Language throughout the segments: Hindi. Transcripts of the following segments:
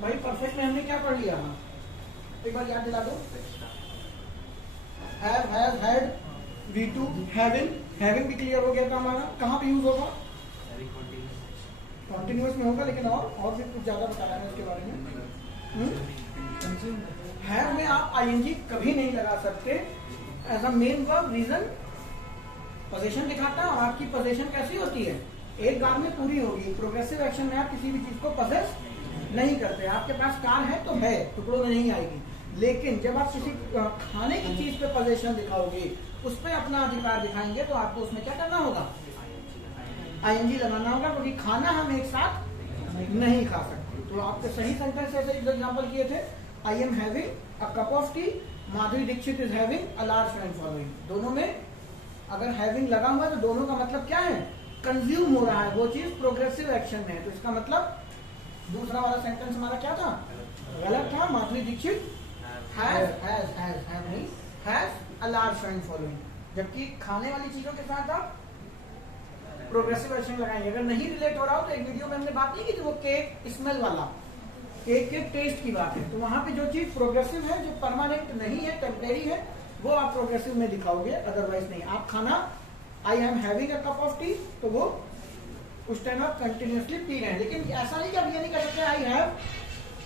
भाई परफेक्ट में हमने क्या पढ़ लिया? एक बार याद दिला दो। Have, has, had, V2, having. Having भी क्लियर हो गया था हमारा। कहाँ पे यूज होगा? कॉन्टिन्यूअस में होगा, लेकिन और भी कुछ ज्यादा बताया है इसके बारे में। हैव में आप आईएनजी कभी नहीं लगा सकते एज अ मेन वर्ब। रीजन पोजीशन दिखाता है, और आपकी पोजीशन कैसी होती है? एक बार में पूरी होगी। प्रोग्रेसिव एक्शन में आप किसी भी चीज को पोजेस नहीं करते। आपके पास कार है तो है, टुकड़ों में नहीं आएगी। लेकिन जब आप किसी खाने की चीज पे पोजीशन दिखाओगे, उस पर अपना अधिकार दिखाएंगे, तो आपको उसमें क्या करना होगा? आईएनजी लगाना होगा, क्योंकि खाना हम एक साथ नहीं खा सकते। तो आपके सही सेंटेंस ऐसे एग्जाम्पल किए थे। I am having a cup of tea, Madhuri Dixit is having a large friend following. दोनों में अगर हैविंग लगा हुआ है तो दोनों का मतलब क्या है? कंज्यूम हो रहा है वो चीज, प्रोग्रेसिव एक्शन में है। तो इसका मतलब दूसरा वाला सेंटेंस हमारा क्या था? गलत था। Madhuri Dixit has a large friend following, जबकि खाने वाली चीजों के साथ आप प्रोग्रेसिव एक्शन लगाएंगे। अगर नहीं रिलेट हो रहा हो तो एक वीडियो में हमने बात नहीं की थी, वो केक स्मेल वाला, केक के टेस्ट की बात है। तो वहां पे जो चीज प्रोग्रेसिव है, जो परमानेंट नहीं है, टेम्परेरी है, वो आप प्रोग्रेसिव में दिखाओगे, अदरवाइज नहीं। आप खाना आई am having a cup of T, तो वो उस टाइम आप कंटिन्यूसली पी रहे हैं। लेकिन ऐसा नहीं कि आप ये नहीं कर सकते I have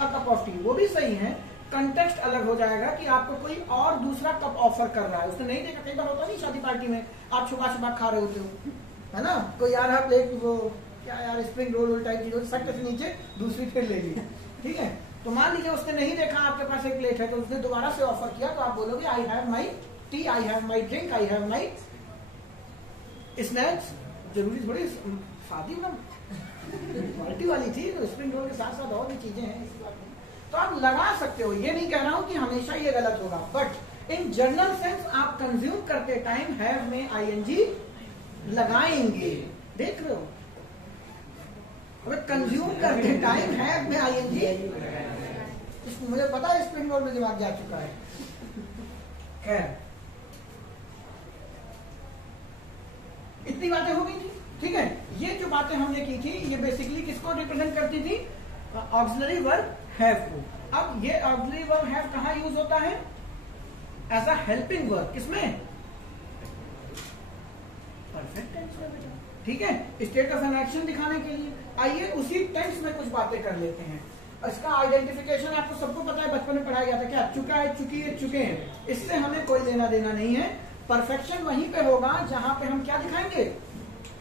a cup of T, वो भी सही है। कंटेक्स्ट अलग हो जाएगा कि आपको कोई और दूसरा कप ऑफर कर रहा है, उसने नहीं देखा। कई बार होता नहीं, शादी पार्टी में आप छुपा छुपा खा रहे होते हो, है ना? कोई यार आप प्लेट वो क्या यार स्प्रिंग रोल टाइप चीज सट से नीचे दूसरी फिर ले ली, ठीक है? तो मान लीजिए उसने नहीं देखा आपके पास एक प्लेट है, तो उसने दोबारा से ऑफर किया, तो आप बोलोगे I have my T, I have my drink, I have my snacks. जरूरी थोड़ी शादी में क्वालिटी वाली थी, तो स्प्रिंग रोल के साथ साथ और भी चीजें हैं, इसी बात में तो आप लगा सकते हो। ये नहीं कह रहा हूं कि हमेशा ये गलत होगा, बट इन जनरल सेंस आप कंज्यूम करते टाइम हैव में आईएनजी लगाएंगे। देख रहे हो? अगर कंज्यूम करते टाइम हैव में आईएनजी, मुझे पता है स्प्रिंग रोल में दिमाग जा चुका है। खैर, इतनी बातें हो गई थी, ठीक है? ये जो बातें हमने की थी, ये बेसिकली किसको रिप्रेजेंट करती थी? ऑक्सिलरी वर्ब हैव को। अब ये ऑक्सिलरी वर्ब हैव कहां यूज होता है? As a helping verb. किसमें? परफेक्ट टेंस में बेटा, ठीक है? स्टेट ऑफ एन एक्शन दिखाने के लिए। आइए उसी टेंस में कुछ बातें कर लेते हैं। इसका आइडेंटिफिकेशन आपको सबको पता है, बचपन में पढ़ाया गया था। क्या? चुका है, चुकी है, चुके हैं। इससे हमें कोई लेना देना नहीं है। परफेक्शन वहीं पे होगा जहां पे हम क्या दिखाएंगे?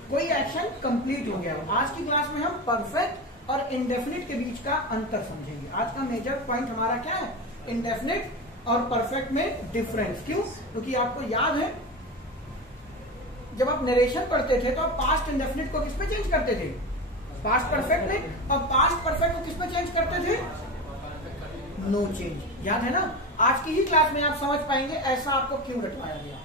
कोई एक्शन कंप्लीट हो गया। आज की क्लास में हम परफेक्ट और इंडेफिनिट के बीच का अंतर समझेंगे। आज का मेजर पॉइंट हमारा क्या है? इंडेफिनिट और परफेक्ट में डिफरेंस। क्यों? क्योंकि आपको याद है जब आप नरेशन पढ़ते थे तो आप पास्ट इंडेफिनिट को किस पे चेंज करते थे? पास्ट परफेक्ट में। और पास्ट परफेक्ट को किस पे चेंज करते थे? No change. याद है ना? आज की ही क्लास में आप समझ पाएंगे ऐसा आपको क्यों रटवाया गया।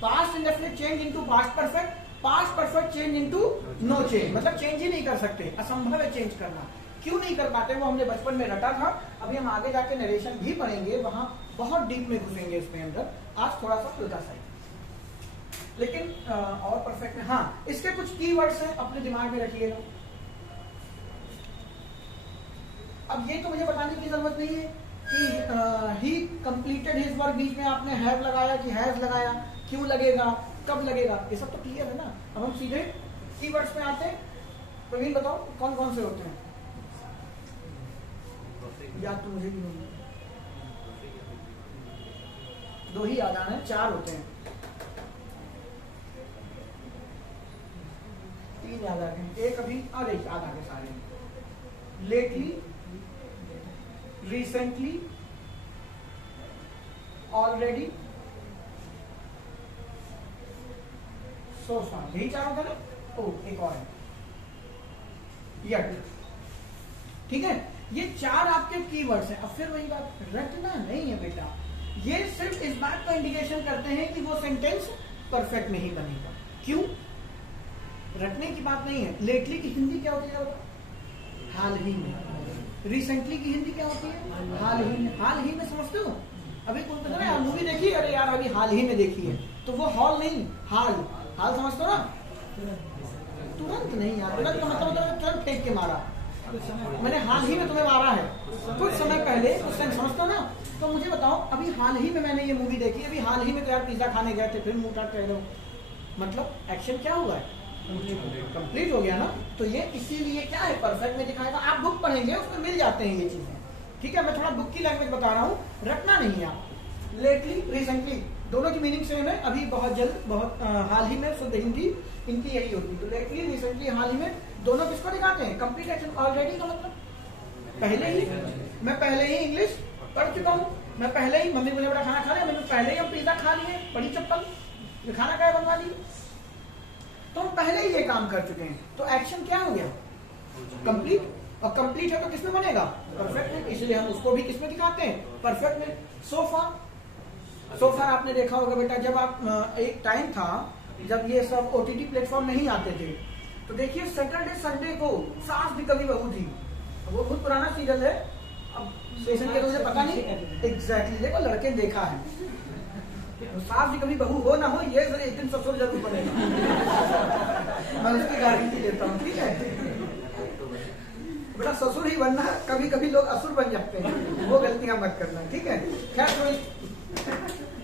Past indefinite change into past perfect, past perfect change into no change. मतलब चेंज ही नहीं कर सकते, असंभव है चेंज करना। क्यों नहीं कर पाते? वो हमने बचपन में रटा था। अभी हम आगे जाके नरेशन भी पढ़ेंगे, वहां बहुत डीप में घुसेंगे इसमें अंदर। आज थोड़ा सा हल्का सा, लेकिन और परफेक्ट में हाँ, इसके कुछ कीवर्ड्स हैं, अपने दिमाग में रखिएगा। अब ये तो मुझे बताने की जरूरत नहीं है कि ही कंप्लीटेड हिज वर्क, बीच में आपने हैव लगाया कि हैज लगाया, क्यों लगेगा, कब लगेगा, ये सब तो क्लियर है ना। अब हम सीधे कीवर्ड्स पे आते हैं। प्रवीण बताओ कौन कौन से होते हैं? याद तो मुझे भी नहीं, दो ही याद आना है, चार होते हैं, तीन याद आ गए, एक अभी और एक याद आ गए सारे। लेटली, रिसेंटली, ऑलरेडी, सो फार, यही चार होता है ना। ओ एक और है यट, ठीक है? ये चार आपके कीवर्ड्स हैं। अब फिर वही बात, रटना नहीं है बेटा। ये सिर्फ इस बात का इंडिकेशन करते हैं कि वो सेंटेंस परफेक्ट में ही बनेगा। क्यों? रटने की बात नहीं है। लेटली की हिंदी क्या होती है? हाल ही में। रिसेंटली की हिंदी क्या होती है? हाल ही में। हाल ही में समझते हो? अभी कोई पता नहीं, मूवी देखी, अरे यार अभी हाल ही में देखी है, तो वो हॉल नहीं, हाल। हाल समझते हो ना? तुरंत नहीं यार, तुरंत का मतलब तुरंत फेंक के मारा। मैंने हाल ही में तुम्हें मारा है कुछ समय पहले, उस टाइम समझते हो ना। तो मुझे बताओ, अभी हाल ही में मैंने ये मूवी देखी, अभी हाल ही में तो यार पिज्जा खाने गए थे, फिर मुंह उठा कह रहे हो, मतलब एक्शन क्या हुआ है, कंप्लीट हो गया ना। तो ये इसीलिए क्या है, परफेक्ट में दिखाएगा। आप बुक पढ़ेंगे उसमें मिल जाते हैं ये चीजें, ठीक है। मैं थोड़ा बुक की लैंग्वेज बता रहा हूँ, रटना नहीं है आप। लेटली, रिसेंटली, दोनों की मीनिंग सेम है। अभी बहुत जल्द, बहुत हाल ही में, शुद्ध हिंदी इनकी यही होती है। तो लेटली, रिसेंटली, हाल ही में, दोनों किसको दिखाते हैं, कंप्लीट एक्शन। ऑलरेडी का मतलब पहले ही, मैं पहले ही इंग्लिश पढ़ चुका हूँ, मैं पहले ही, मम्मी मुझे बड़ा खाना खा लिया, मैंने पहले ही हम पिज्जा खा लिए, बड़ी चप्पल, ये खाना क्या बनवा ली, तो हम पहले ही ये काम कर चुके हैं। तो एक्शन क्या हो गया, कंप्लीट। और कंप्लीट है तो किसमें बनेगा, परफेक्ट में। इसलिए हम उसको भी किसमें दिखाते हैं, परफेक्ट में। सोफा आपने देखा होगा बेटा, जब आप एक टाइम था जब ये सब ओटीटी प्लेटफॉर्म नहीं आते थे, तो देखिए सैटरडे संडे को सास भी कभी बहू थी, वो बहुत पुराना सीरियल है, अब स्टेशन के तो मुझे पता नहीं एग्जैक्टली, देखो लड़के देखा है, सास भी कभी बहू हो ना हो, ये एक दिन ससुर जरूर बनेगा। मैं उसकी गारंटी देता हूँ, ठीक है बेटा, ससुर ही बनना, कभी कभी लोग असुर बन जाते हैं, वो गलतियां मत करना, ठीक है। खैर,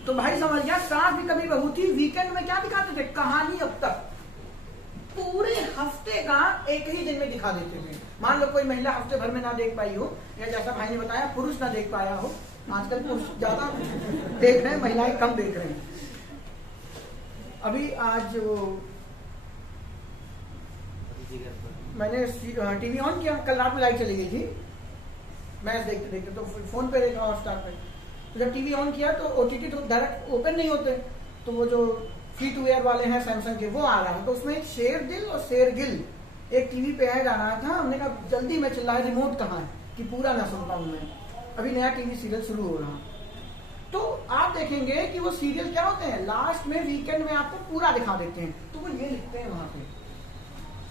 तो भाई समझ गया, सास भी कभी बहू थी। वीकेंड में क्या दिखाते थे, कहानी अब तक, पूरे हफ्ते का एक ही दिन में दिखा देते थे। मान लो कोई महिला हफ्ते भर में ना देख पाई हो, या जैसा भाई ने बताया पुरुष ना देख पाया हो, आजकल पुरुष ज्यादा देख रहे हैं, महिलाएं कम देख रहे हैं। अभी आज वो मैंने टीवी ऑन किया, कल रात में लाइट चली गई थी, मैच देखते देखते, तो फोन पे देखा हॉटस्टार पे। तो जब टीवी ऑन किया तो ओटीटी तो डायरेक्ट ओपन नहीं होते, तो वो जो फ्री टू एयर वाले हैं सैमसंग के, वो आ रहा है। तो उसमें एक शेर दिल और शेर गिल एक टीवी पे ऐड आ रहा था। हमने कहा जल्दी मैं चिल्लाया, रिमोट कहाँ है कि पूरा ना सुन पाऊं मैं, अभी नया टीवी सीरियल शुरू हो रहा। तो आप देखेंगे कि वो सीरियल क्या होते हैं, लास्ट में वीकेंड में आपको पूरा दिखा देते हैं। तो वो ये लिखते हैं वहां पे,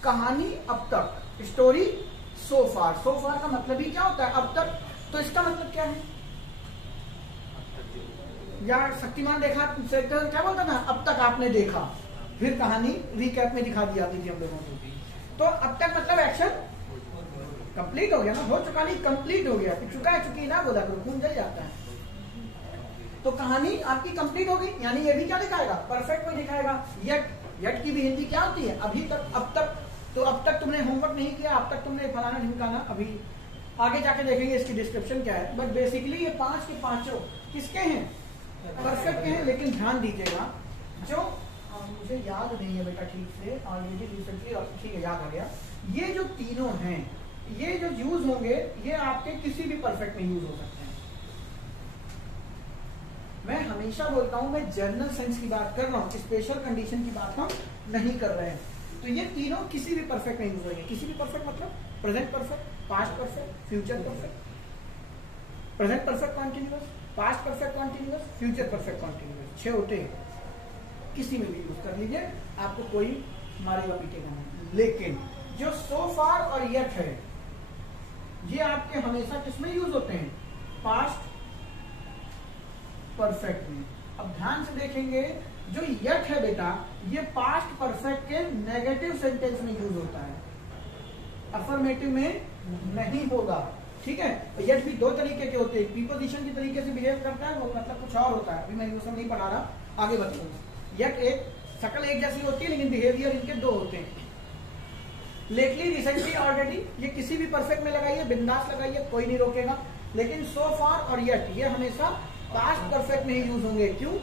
कहानी अब तक, स्टोरी सो फार। सो फार का मतलब ही क्या होता है, अब तक। तो इसका मतलब क्या है, यार शक्तिमान देखा, क्या बोलता था, अब तक आपने देखा, फिर कहानी रिकैप में दिखा दी जाती थी हम लोगों को। तो अब तक मतलब एक्शन कंप्लीट हो गया ना, हो चुका नहीं, कंप्लीट हो गया। चुका है, चुकी ना बोला करो, खून जल जाता है। तो कहानी आपकी कंप्लीट हो गई, यानी ये भी क्या दिखाएगा, परफेक्ट में दिखाएगा। यट की भी हिंदी क्या होती है, अभी तक, अब तक। तो अब तक तुमने होमवर्क नहीं किया, अब तक तुमने फलाना ढिमकाना, अभी आगे जाके देखेंगे इसकी डिस्क्रिप्शन क्या है। बट बेसिकली ये 5 के 5 किसके हैं, परफेक्ट के हैं। लेकिन ध्यान दीजिएगा, जो मुझे याद नहीं है बेटा ठीक से, ऑलरेडी रिसेंटली, ठीक है याद आ गया, ये जो तीनों हैं, ये जो यूज होंगे, ये आपके किसी भी परफेक्ट में यूज हो सकते हैं। मैं हमेशा बोलता हूं, मैं जनरल सेंस की बात कर रहा हूं, स्पेशल कंडीशन की बात हम नहीं कर रहे हैं। तो ये तीनों किसी भी परफेक्ट में यूज होंगे। किसी भी परफेक्ट मतलब present perfect, past perfect, future perfect, present perfect continuous, past perfect continuous, future perfect continuous, 6 होते हैं। किसी में भी यूज कर लीजिए, आपको कोई मारेगा पीटेगा नहीं। लेकिन जो सो फार और येट है, ये आपके हमेशा किसमें यूज होते हैं, पास्ट परफेक्ट में। अब ध्यान से देखेंगे, जो येट है बेटा, ये पास्ट परफेक्ट के नेगेटिव सेंटेंस में यूज होता है, अफर्मेटिव में नहीं होगा, ठीक है। येट भी 2 तरीके के होते हैं, प्रीपोजिशन की तरीके से बिहेव करता है, वो मतलब कुछ और होता है, अभी मैं ये सब नहीं पढ़ा रहा, आगे बताऊंगा। येट एक शकल एक जैसी होती है, लेकिन बिहेवियर इनके 2 होते हैं। लेटली, रिसेंटली, ऑलरेडी, ये किसी भी परफेक्ट में लगाइए, बिंदास लगाइए, कोई नहीं रोकेगा। लेकिन सो फार और येट, ये हमेशा पास्ट परफेक्ट में ही यूज होंगे। क्यों,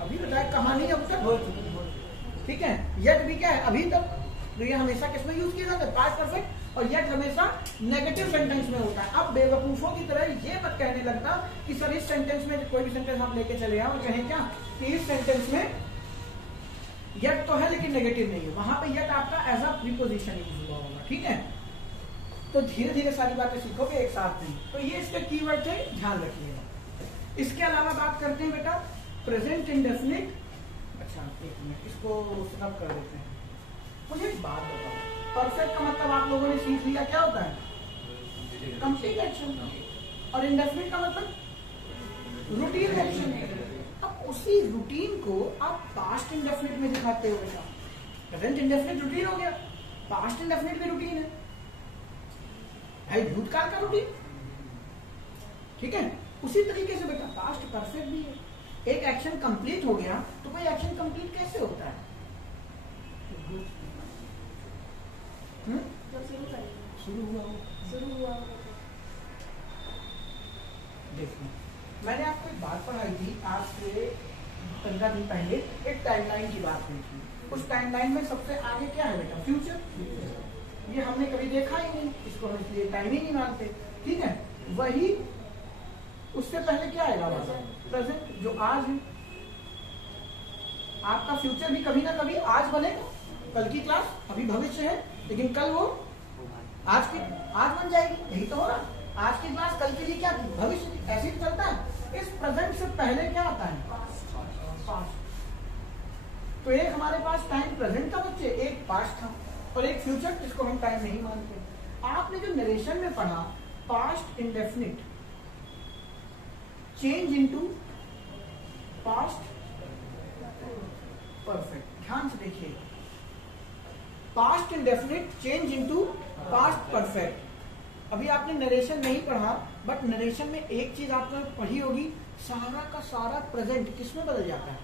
अभी बताया कहानी अब तक, ठीक है। येट भी क्या है, अभी तक, तो ये हमेशा किसमें यूज किया जाता है, पास्ट परफेक्ट। और येट हमेशा नेगेटिव सेंटेंस में होता है। अब बेवकूफों की तरह ये मत कहने लगता कि सर इस सेंटेंस में, कोई भी सेंटेंस आप लेके चले आओ और कहें क्या कि इस सेंटेंस में येट तो है लेकिन नेगेटिव नहीं है, वहां पे येट आपका एज अ प्रीपोजिशन यूज हुआ होगा, ठीक है। तो धीरे धीरे सारी बातें सीखोगे एक साथ में। तो ये इसके कीवर्ड थे, ध्यान रखिएगा। इसके अलावा बात करते हैं बेटा प्रेजेंट इंडेफिनिट। अच्छा एक मिनट, इसको सब कर देते हैं। मुझे एक बात बताओ, परफेक्ट का मतलब आप लोगों ने सीख लिया क्या होता है, कंप्लीट एक्शन, और इंडेफिनिट का मतलब रूटीन एक्शन। अब उसी रूटीन को आप पास्ट इंडेफिनिट में दिखाते हो बेटा, प्रेजेंट इंडेफिनिट रूटीन हो गया, पास्ट इंडेफिनिट भी रूटीन है भाई, भूतकाल का रूटीन। ठीक है, उसी तरीके से बेटा पास्ट परफेक्ट भी है। एक एक्शन कंप्लीट हो गया तो कोई एक्शन कंप्लीट कैसे होता है? शुरू हुआ। देखिए, मैंने आपको एक बात पढ़ाई थी आज से 15 दिन पहले, एक टाइमलाइन की बात हुई थी। उस टाइमलाइन में सबसे आगे क्या है बेटा? फ्यूचर। ये हमने कभी देखा ही नहीं, इसको हम इसलिए टाइम ही नहीं मानते। ठीक है, वही उससे पहले क्या आएगा? प्रेजेंट, जो आज है। आपका फ्यूचर भी कभी ना कभी आज बनेगा। कल की क्लास अभी भविष्य है, लेकिन कल वो आज बन जाएगी। यही तो हो रहा। आज की क्लास कल के लिए क्या भविष्य, ऐसे ही चलता है। इस प्रेजेंट से पहले क्या आता है? पास्ट। तो एक हमारे पास टाइम प्रेजेंट था बच्चे, एक पास्ट था और एक फ्यूचर जिसको हम टाइम नहीं मानते। आपने जो नरेशन में पढ़ा past indefinite change into past perfect, ध्यान से देखिए, past indefinite change into past perfect. अभी आपने नरेशन नहीं पढ़ा, बट नरेशन में एक चीज आपने पढ़ी होगी, सारा का सारा प्रेजेंट किसमें बदल जाता है?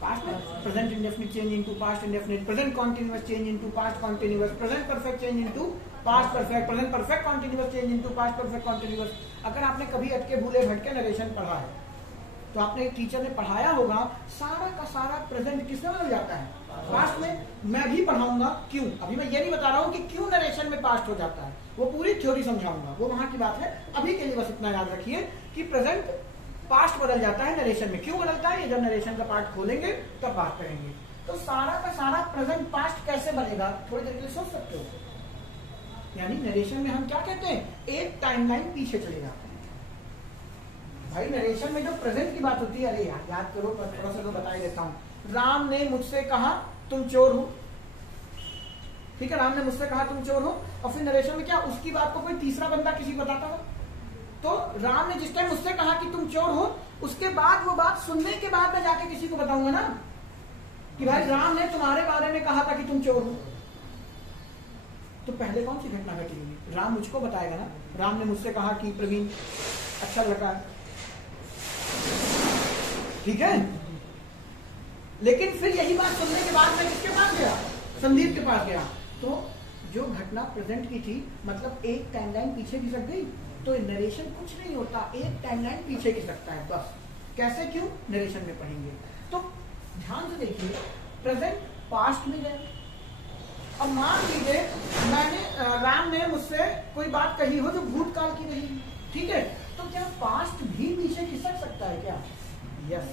पास्ट में। Present indefinite change into past indefinite, present continuous change into past continuous, present perfect change into past perfect, present perfect continuous change into past perfect continuous. अगर आपने कभी अटके भूले भटके नरेशन पढ़ा है तो आपने टीचर ने पढ़ाया होगा, सारा का सारा प्रेजेंट किसमें बदल जाता है? पास्ट में। मैं भी पढ़ाऊंगा क्यों, अभी मैं ये नहीं बता रहा हूँ कि क्यों नरेशन में पास्ट हो जाता है, वो पूरी थ्योरी समझाऊंगा, वो वहां की बात है। अभी के लिए बस इतना याद रखिए कि प्रेजेंट पास्ट बदल जाता है नरेशन में। क्यों बदलता है, ये जब नरेशन का पार्ट खोलेंगे तब बात करेंगे। तो सारा का सारा प्रेजेंट पास्ट कैसे बनेगा, थोड़ी देर के लिए सोच सकते हो। यानी नरेशन में हम क्या कहते हैं, एक टाइमलाइन पीछे चले जाते हैं। भाई नरेशन में जो प्रेजेंट की बात होती है, अरे यार याद करो, पर थोड़ा सा तो बता ही देता हूँ। राम ने मुझसे कहा तुम चोर हो, ठीक है, राम ने मुझसे कहा तुम चोर हो, और फिर नरेशन में क्या, उसकी बात को कोई तीसरा बंदा किसी को बताता हो। तो राम ने जिस टाइम मुझसे कहा कि तुम चोर हो, उसके बाद वो बात सुनने के बाद मैं जाके किसी को बताऊंगा ना कि भाई राम ने तुम्हारे बारे में कहा था कि तुम चोर हो। तो पहले कौन सी घटना घटी होगी? राम मुझको बताएगा ना, राम ने मुझसे कहा कि प्रवीण अच्छा लड़का है, ठीक है, लेकिन फिर यही बात सुनने के बाद मैं किसके पास गया? संदीप के पास गया। तो जो घटना प्रेजेंट की थी, मतलब एक टाइमलाइन पीछे खिसक गई। तो नरेशन कुछ नहीं होता, एक टाइमलाइन पीछे खिसकता है बस। कैसे, क्यों, नरेशन में पढ़ेंगे। तो ध्यान से देखिए, प्रेजेंट पास्ट में गए। अब मान लीजिए राम ने मुझसे कोई बात कही हो जो भूतकाल की रही, ठीक है, तो क्या पास्ट भी पीछे खिसक सकता है क्या? यस,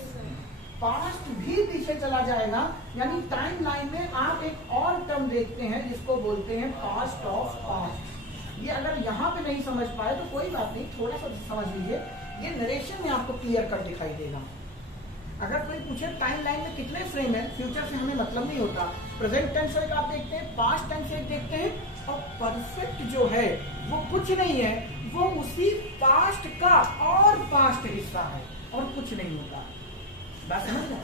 पास्ट भी पीछे चला जाएगा। यानी टाइमलाइन में आप एक और टर्म देखते हैं जिसको बोलते हैं पास्ट ऑफ पास्ट। ये अगर यहाँ पे नहीं समझ पाए तो कोई बात नहीं, थोड़ा सा समझ लीजिए, ये नरेशन में आपको क्लियर कट दिखाई देगा। अगर कोई पूछे टाइमलाइन में कितने फ्रेम है, फ्यूचर से हमें मतलब नहीं होता। प्रेजेंट टेंस एक आप देखते हैं, पास्ट टेंस एक देखते हैं, और परफेक्ट जो है वो कुछ नहीं है, वो उसी पास्ट का और पास्ट हिस्सा है और कुछ नहीं होता। बस समझ गए?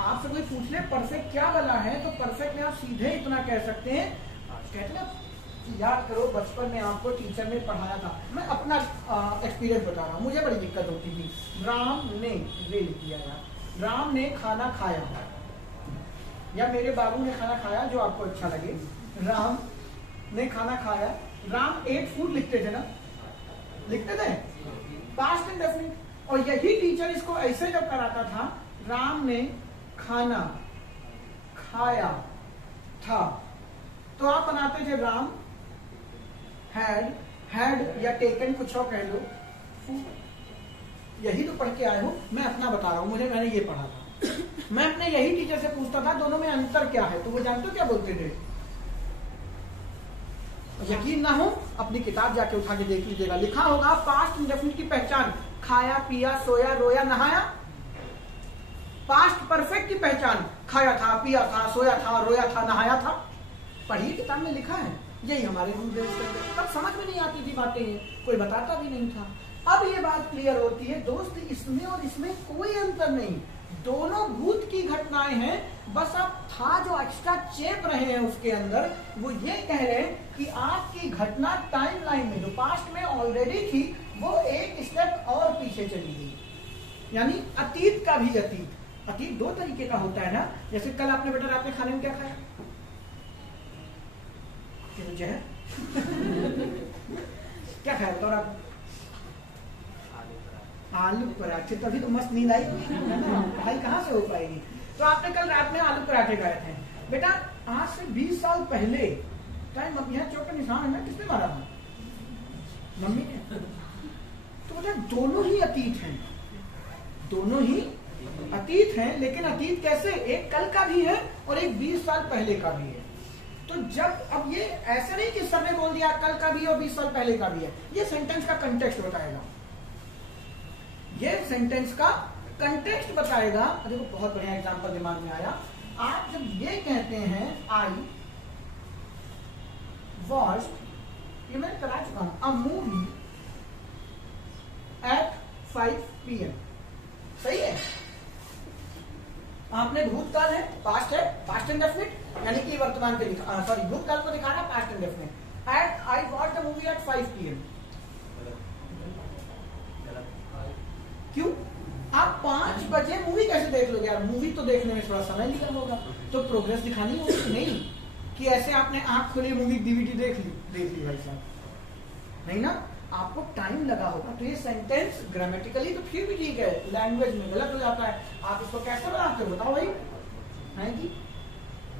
आपसे कोई पूछ ले परफेक्ट क्या वाला है, तो परफेक्ट में आप सीधे इतना कह सकते हैं, कहते ना, याद करो बचपन में आपको टीचर ने पढ़ाया था। मैं अपना एक्सपीरियंस बता रहा हूँ, मुझे बड़ी दिक्कत होती थी। राम ने, ये लिख दिया यार, राम ने खाना खाया, या मेरे बाबू ने खाना खाया, जो आपको अच्छा लगे। राम ने खाना खाया, राम एट फूड लिखते थे ना, लिखते थे पास्ट इंडेफिनिट। और यही टीचर इसको ऐसे जब कराता था, राम ने खाना खाया था, तो आप बनाते थे राम हैड या टेकन, कुछ और कह लो, फूड। यही तो पढ़ के आए हो, मैं अपना बता रहा हूं, मैंने ये पढ़ा था। मैं अपने यही टीचर से पूछता था दोनों में अंतर क्या है, तो वो जानते हो क्या बोलते थे? यकीन ना हो अपनी किताब जाके उठा के देख लीजिएगा, लिखा होगा पास्ट इंडेफिनिट की पहचान, खाया पिया सोया रोया नहाया। पास्ट परफेक्ट की पहचान, खाया था पिया था सोया था रोया था नहाया था। पढ़िए किताब में लिखा है, यही हमारे रूल बेस्ड। तब समझ में नहीं आती थी बातें, कोई बताता भी नहीं था। अब ये बात क्लियर होती है दोस्त, इसमें और इसमें कोई अंतर नहीं। दोनों भूत की घटनाएं हैं, बस आप था जो एक्स्ट्रा चेप रहे हैं उसके अंदर, वो ये कह रहे हैं कि आपकी घटना टाइमलाइन में जो पास्ट में ऑलरेडी थी वो एक स्टेप और पीछे चली गई। यानी अतीत का भी अतीत। अतीत दो तरीके का होता है ना, जैसे कल आपने बेटा रात में खाने में क्या खाया? जहर क्या खाया बताओ आप? आलू पराठे। तभी तो मस्त नींद आई भाई, कहाँ से हो पाएगी? तो आपने कल रात में आलू पराठे खाए थे बेटा। आज से 20 साल पहले टाइम यहाँ चौक का निशान है ना, किसने मारा था? मम्मी ने। तो बेटा दोनों ही अतीत हैं, दोनों ही अतीत हैं, लेकिन अतीत कैसे? एक कल का भी है और एक 20 साल पहले का भी है। तो जब अब ये ऐसे नहीं कि सर ने बोल दिया कल का भी और 20 साल पहले का भी है, ये सेंटेंस का कंटेक्स्ट बताएगा, ये सेंटेंस का कंटेक्स्ट बताएगा। देखो बहुत बढ़िया एग्जांपल दिमाग में आया। आप जब ये कहते हैं आई वॉच्ड, ये मैं करा चुका हूं, अ मूवी एट 5 PM, सही है? आपने भूतकाल है, पास्ट है, पास्ट इंडेफिनिट, यानी कि वर्तमान के सॉरी भूतकाल को दिखा रहा है, past indefinite. At I watched the movie at 5 PM। क्यों? आप 5 बजे मूवी कैसे देख लोगे यार? मूवी तो देखने में थोड़ा समय निकल होगा, तो प्रोग्रेस दिखानी होगी नहीं कि ऐसे आपने आंख खोली मूवी DVD देख ली भाई साहब, नहीं ना, आपको टाइम लगा होगा। तो ये सेंटेंस ग्रामेटिकली तो फिर भी ठीक है, लैंग्वेज में गलत हो जाता है। आप इसको कैसे बनाते हो बताओ भाई? है कि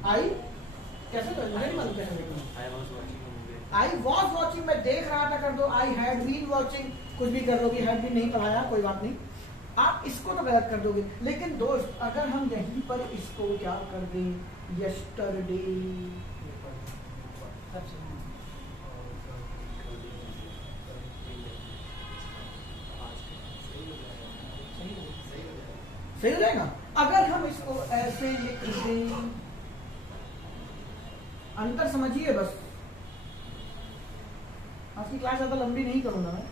आई कैसे आई वॉज वॉचिंग, मैं देख रहा था कर दो, आई हैड बीन वॉचिंग, कुछ भी कर दोगे, हैड बीन नहीं पढ़ाया कोई बात नहीं, आप इसको तो गलत कर दोगे। लेकिन दोस्त अगर हम यहीं पर इसको क्या कर दें, यस्टरडे, सही हो जाएगा। अगर हम इसको ऐसे लिख दें, अंतर समझिए बस, आज की क्लास ज्यादा लंबी नहीं करूंगा मैं।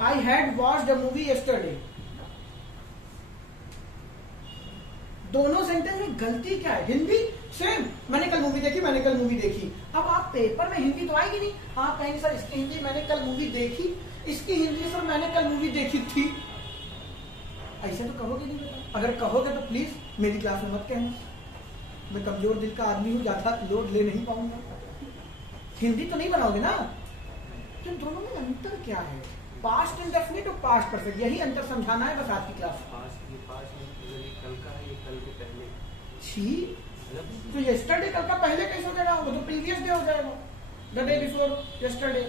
I had watched a movie yesterday. दोनों सेंटेंस में गलती क्या है? हिंदी सेम, मैंने कल मूवी देखी, मैंने कल मूवी देखी। अब आप पेपर में हिंदी तो आएगी नहीं, आप कहेंगे सर इसकी हिंदी मैंने कल मूवी देखी, इसकी हिंदी सर मैंने कल मूवी देखी थी। ऐसे तो कहोगे नहीं। अगर कहोगे तो प्लीज मेरी क्लास में मत कहना, मैं कमजोर दिल का आदमी हूं, ज्यादा लोड ले नहीं पाऊंगा। हिंदी तो नहीं बनाओगे ना। तो दोनों में अंतर क्या है? पास्ट इंडेफिनिट और पास्ट परफेक्ट, यही अंतर समझाना है बस आपकी क्लास में। कल का है, ये कल के पहले। छी, तो यस्टरडे कल का पहले कैसे हो जाएगा? वो तो प्रीवियस डे हो जाएगा, द डे बिफोर यस्टरडे।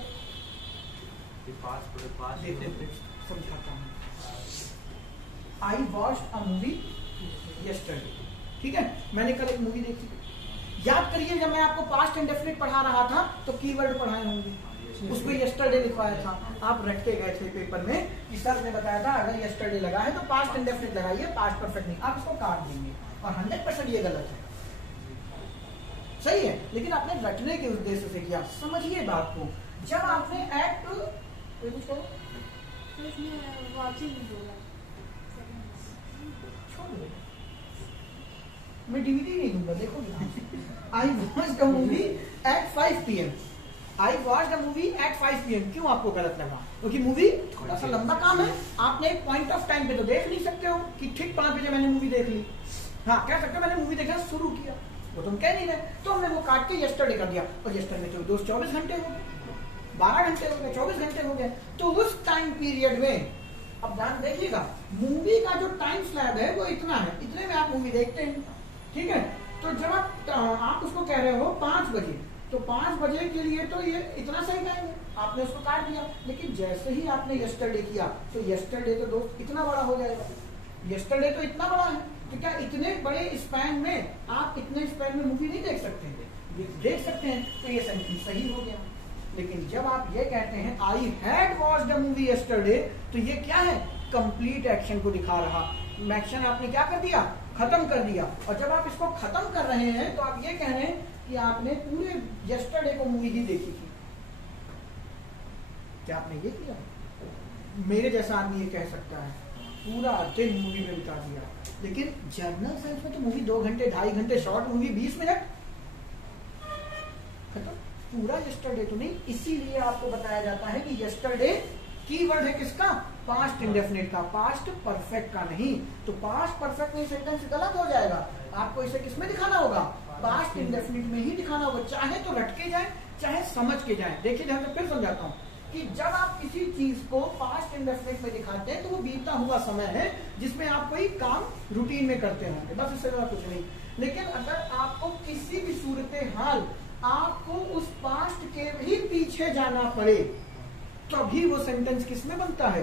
समझाता हूँ। I watched a movie yesterday, ठीक है, मैंने कल एक मूवी देखी। याद करिए जब मैं आपको पास्ट इंडेफिनिट पढ़ा रहा था तो कीवर्ड पढ़ाए होंगे, उसमें यस्टरडे लिखवाया था, आप रट के गए थे पेपर में कि सर ने बताया था अगर यस्टरडे लगा है तो पास्ट इंडेफिनिट लगाइए, पास्ट परफेक्ट नहीं। आप इसको काट देंगे और 100% ये गलत है, सही है, लेकिन आपने रटने के उद्देश्य से किया। समझिए बात को। जब आपने एक्ट मैं DVD नहीं दूंगा, देखो। I watched the movie at 5 PM। I watched the movie at 5 PM। क्यों आपको गलत लगा? क्योंकि मूवी थोड़ा सा लंबा काम है, आपने एक पॉइंट ऑफ टाइम पे तो देख नहीं सकते हो कि ठीक 5 बजे मैंने मूवी देख ली। हाँ कह सकते हो मैंने मूवी देखना शुरू किया, वो तुम कह नहीं रहे, तो हमने वो काट के यस्टरडे कर दिया, और यस्टरडे में 24 घंटे हो गए, 12 घंटे हो गए, 24 घंटे हो गए। तो उस टाइम पीरियड में अब ध्यान देखिएगा, मूवी का जो टाइम स्लैब है वो इतना है, इतने में आप मूवी देखते हैं, ठीक है। तो जब आप उसको कह रहे हो 5 बजे, तो 5 बजे के लिए तो ये इतना सही टाइम है, आपने उसको काट दिया। लेकिन जैसे ही आपने यस्टरडे किया तो यस्टरडे तो दोस्त इतना बड़ा हो जाएगा, यस्टरडे तो इतना बड़ा है, तो क्या इतने बड़े स्पैन में आप इतने स्पैन में मूवी नहीं देख सकते हैं? देख सकते हैं, तो ये सेंटेंस सही हो गया। लेकिन जब आप ये कहते हैं I had watched the movie yesterday, तो ये क्या है? कंप्लीट एक्शन को दिखा रहा। एक्शन आपने क्या कर दिया? खत्म कर दिया। और जब आप इसको खत्म कर रहे हैं तो आप ये कह रहे हैं कि आपने पूरे यस्टरडे को मूवी ही देखी थी। क्या आपने ये किया? मेरे जैसा आदमी ये कह सकता है पूरा दिन मूवी में बिता दिया, लेकिन जर्नल साइंस में तो मूवी 2 घंटे 2.5 घंटे, शॉर्ट मूवी 20 मिनट खत्म, पूरा यस्टरडे तो नहीं। इसीलिए आपको बताया जाता है कि यस्टरडे कीवर्ड है किसका? पास्ट इंडेफिनिट का, पास्ट परफेक्ट का नहीं। तो पास्ट परफेक्ट में सेंटेंस गलत हो जाएगा, आपको इसे किसमें दिखाना होगा? पास्ट इंडेफिनिट में ही दिखाना होगा, चाहे तो रट के जाए चाहे समझ के जाए। देखिए ध्यान से फिर समझाता हूँ कि जब आप किसी चीज को पास्ट इंडेफिनिट में दिखाते हैं तो वो बीता हुआ समय है जिसमें आप कोई काम रूटीन में करते होंगे, बस इससे ज्यादा कुछ नहीं। लेकिन अगर आपको किसी भी सूरत हाल आपको उस पास्ट के भी पीछे जाना पड़े तभी वो सेंटेंस किसमें बनता है?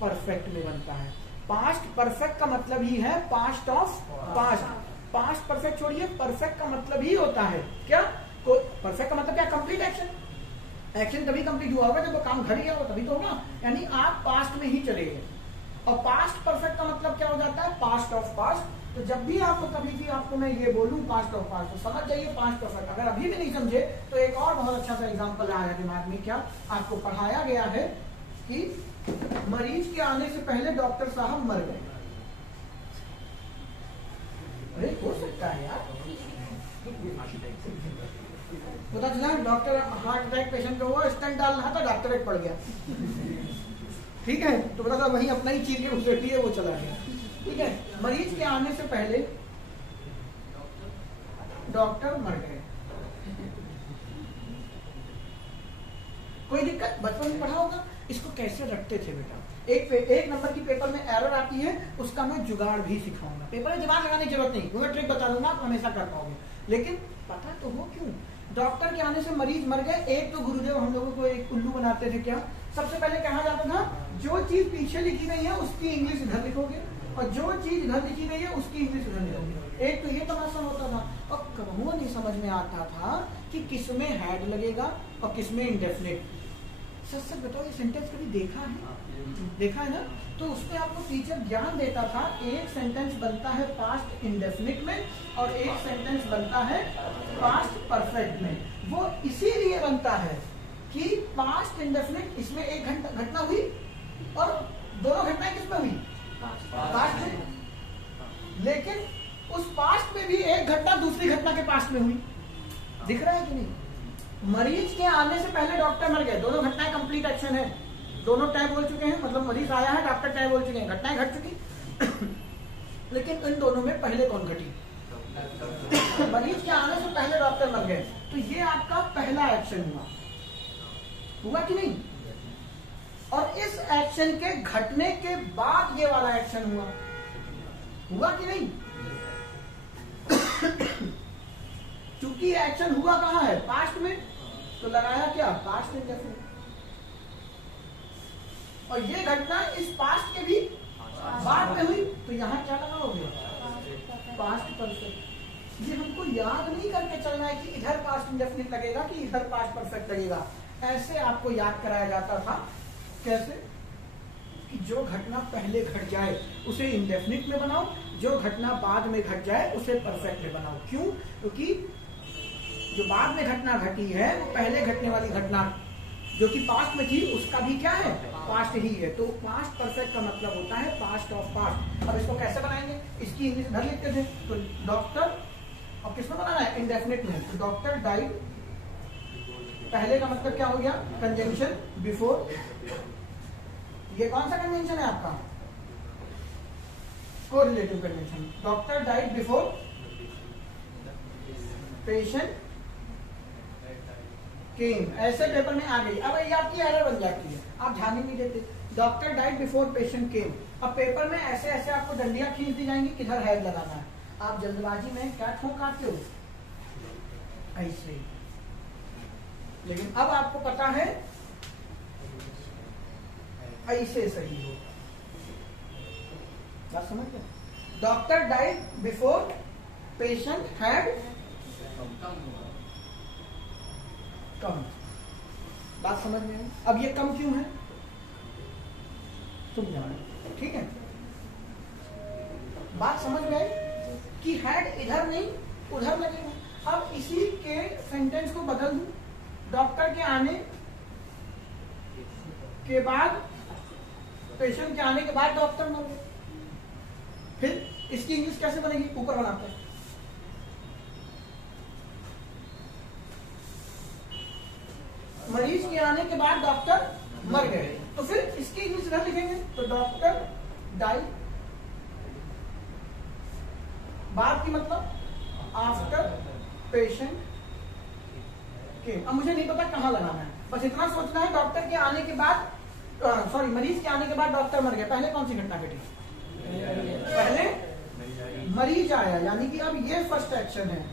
परफेक्ट में बनता है। पास्ट परफेक्ट का मतलब ही है past of past. Past perfect छोड़िए, परफेक्ट का मतलब ही होता है क्या? परफेक्ट का मतलब क्या? Complete action. एक्शन तभी कंप्लीट हुआ होगा जब वो काम घर गया हो, तभी तो होगा, यानी आप पास्ट में ही चले गए। और पास्ट परफेक्ट का मतलब क्या हो जाता है? Past of past. तो जब भी आपको कभी भी आपको मैं ये बोलूं पास्ट ऑफ पास्ट, तो समझ जाइए पास्ट परफेक्ट। अगर अभी भी नहीं समझे तो एक और बहुत अच्छा सा एग्जांपल आया दिमाग में। क्या आपको पढ़ाया गया है कि मरीज के आने से पहले डॉक्टर साहब मर गए। अरे हो सकता है यार, पता चला डॉक्टर हार्ट अटैक पेशेंट को हुआ, स्टेंट डाल रहा था, डॉक्टर एक पड़ गया, ठीक है, तो पता चला वहीं अपना ही चीर के घुसेड़ लिए, वो चला गया। ठीक है, मरीज के आने से पहले डॉक्टर मर गए। कोई दिक्कत? बचपन में पढ़ा होगा इसको कैसे रखते थे बेटा। एक नंबर की पेपर में एरर आती है, उसका मैं जुगाड़ भी सिखाऊंगा। पेपर में दिमाग लगाने की जरूरत नहीं, मैं ट्रिक बता दूंगा, आप हमेशा कर पाओगे। लेकिन पता तो हो क्यों डॉक्टर के आने से मरीज मर गए। एक तो गुरुदेव हम लोगों को एक उल्लू बनाते थे। क्या सबसे पहले कहा जाता था? जो चीज पीछे लिखी गई है उसकी इंग्लिश इधर लिखोगे, और जो चीज इधर लिखी गई है उसकी इंग्लिश इधर लिखोगे। एक तो ये तमाशा होता था, और कबहुआ नहीं समझ में आता था कि किसमें हैड लगेगा और किसमें इंडेफिनिट। सच बताओ, ये सेंटेंस कभी देखा है? देखा है ना? तो उसमें आपको टीचर ज्ञान देता था, एक सेंटेंस बनता है पास्ट इंडेफिनिट में और एक सेंटेंस बनता है पास्ट परफेक्ट में। वो इसीलिए बनता है कि पास्ट इंडेफिनिट इसमें एक घटना हुई और दोनों घटनाएं किसमें हुई? पास्ट में। लेकिन उस पास्ट में भी एक घटना दूसरी घटना के पास्ट में हुई। दिख रहा है कि नहीं? मरीज के आने से पहले डॉक्टर मर गए, दोनों घटनाएं कंप्लीट एक्शन है, दोनों तय बोल चुके हैं, मतलब मरीज आया है, डॉक्टर तय बोल चुके हैं, घटनाएं घट चुकी। लेकिन इन दोनों में पहले कौन घटी? मरीज के आने से पहले डॉक्टर मर गए, तो ये आपका पहला एक्शन हुआ कि नहीं? और इस एक्शन के घटने के बाद ये वाला एक्शन हुआ कि नहीं? चूंकि एक्शन हुआ कहाँ है? पास्ट में, तो लगाया क्या? Past indefinite. और ये घटना इस पास्ट के भी बाद में हुई, तो यहाँ क्या लगाओगे? Past perfect. ये हमको याद नहीं करके चलना है कि इधर पास्ट इंडेफिनिट लगेगा कि इधर पास्ट परफेक्ट लगेगा। ऐसे आपको याद कराया जाता था। कैसे? कि जो घटना पहले घट जाए उसे इंडेफिनिट में बनाओ, जो घटना बाद में घट जाए उसे परफेक्ट में बनाओ। क्यों? क्योंकि जो बाद में घटना घटी है वो पहले घटने वाली घटना जो कि पास्ट में थी उसका भी क्या है? पास्ट ही है। तो पास्ट परफेक्ट का मतलब होता है पास्ट ऑफ पास्ट। अब इसको कैसे बनाएंगे? इसकी इंग्लिश इधर लिखते थे, तो डॉक्टर, अब किसमें बनाना है? इंडेफिनिट में। तो डॉक्टर डाइड, पहले का मतलब क्या हो गया? Conjunction before. ये कौन सा कन्वेंशन है आपका? Correlative convention. Doctor died before patient केम। ऐसे पेपर में आ गई। अब ये आपकी एरर बन जाती है, आप ध्यान ही नहीं देते। डॉक्टर डाइड बिफोर पेशेंट केम। अब पेपर में ऐसे ऐसे आपको डंडियां खींच दी जाएंगी, किधर हैड लगाना है। आप जल्दबाजी में क्या ठोक आते हो? ऐसे। लेकिन अब आपको पता है ऐसे सही हो। बात समझ गए? Doctor died before patient had come. बात समझ में आई? अब ये कम क्यों है तुम जानो, ठीक है? बात समझ में आई कि हैड इधर नहीं उधर लगेगा। अब इसी के सेंटेंस को बदल दूं, डॉक्टर के आने के बाद, पेशेंट के आने के बाद डॉक्टर मर गए। फिर इसकी इंग्लिश कैसे बनेगी? ऊपर बनाते हैं। मरीज के आने के बाद डॉक्टर मर गए, तो फिर इसकी इंग्लिश इधर लिखेंगे, तो डॉक्टर डाई। बाद की मतलब आफ्टर पेशेंट केम। अब मुझे नहीं पता कहां लगाना है, बस इतना सोचना है डॉक्टर के आने के बाद, सॉरी मरीज के आने के बाद डॉक्टर मर गया। पहले कौन सी घटना घटी? पहले मरीज आया, यानी कि अब ये फर्स्ट एक्शन है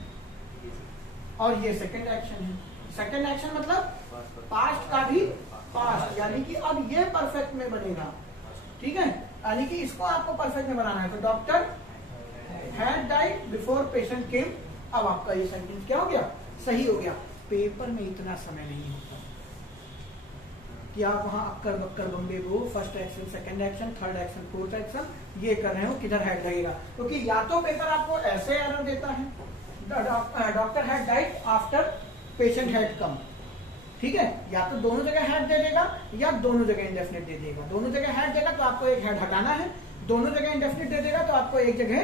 और ये सेकंड एक्शन है। सेकंड एक्शन मतलब पास्ट का भी पास्ट, यानी कि अब ये परफेक्ट में बनेगा। ठीक है, यानी कि इसको आपको परफेक्ट में बनाना है। तो doctor had died before patient केम। अब आपका ये सेंटेंस क्या हो गया? सही हो गया। पेपर में इतना समय नहीं होता कि आप वहां अक्कर बक्कर बम्बे को first action, second action, third action, fourth action ये कर रहे हो, किधर हेड लगेगा। क्योंकि तो या तो पेपर आपको ऐसे एरर देता है, doctor had died after patient had come. ठीक है, या तो दोनों जगह हेड दे देगा या दोनों जगह इंडेफिनिट दे देगा। दोनों जगह हेड देगा तो आपको एक हेड हटाना है, दोनों जगह इंडेफिनिट दे देगा तो आपको एक जगह